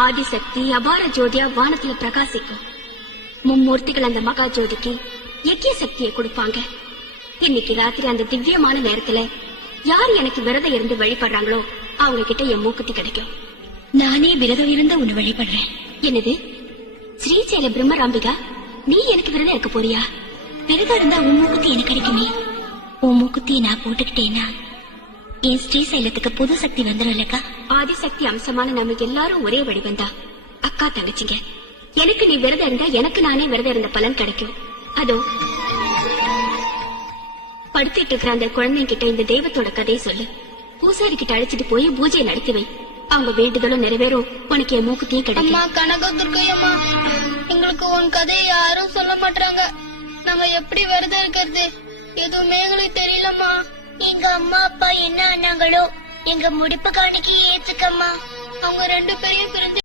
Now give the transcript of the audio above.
ஆதிசக்தி அபார ஜோதியா வானத்துல பிரகாசிக்கும். மும்மூர்த்திகள் அந்த மகா ஜோதிக்கு யக்கிய சக்தியை கொடுப்பாங்க. இன்னைக்கு ராத்திரி அந்த திவ்யமான நேரத்துல யார் எனக்கு விரதம் இருந்து வழிபடுறாங்களோ அவங்க கிட்ட என் மூக்குத்தி கிடைக்கும். நானே விரதம் இருந்து உன்னை வழிபடுறேன். என்னது? ஸ்ரீசைல பிரம்மராம்பிகா, நீ எனக்கு விரதம் இருக்க போறியா? விரதம் இருந்தா உன் மூக்குத்தி எனக்கு கிடைக்குமே. உன் மூக்குத்தியை நான் போட்டுக்கிட்டேன்னா என் ஸ்ரீசைலத்துக்கு புது சக்தி வந்துடும் இல்லக்கா. ஆதிசக்தி அம்சமான நம்ம எல்லாரும் ஒரே வடிவந்தா. அக்கா தங்கச்சிங்க, எனக்கு நீ விரதம் இருந்தா எனக்கு நானே விரதம் இருந்த பலன் கிடைக்கும். அதோ படுத்திட்டு இருக்கிற அந்த குழந்தைகிட்ட இந்த தெய்வத்தோட கதையை சொல்லு. பூசாரி கிட்ட அழைச்சிட்டு போய் பூஜையை நடத்தி வை. அவங்க வேண்டுதலும் நிறைவேறும், உனக்கு என் மூக்குத்தியும் கிடைக்கும். அம்மா கனகதுர்க்கையம்மா, எங்களுக்கு உன் கதையை யாரும் சொல்ல மாட்டாங்க. நாங்க எப்படி விரதம் இருக்கிறது எதுவுமே எங்களுக்கு தெரியலம்மா. எங்க அம்மா அப்பா என்ன ஆனாங்களோ எங்க முடிப்பு காணிக்கு ஏத்துக்கம்மா. அவங்க 2 பேரையும் பிரிஞ்சு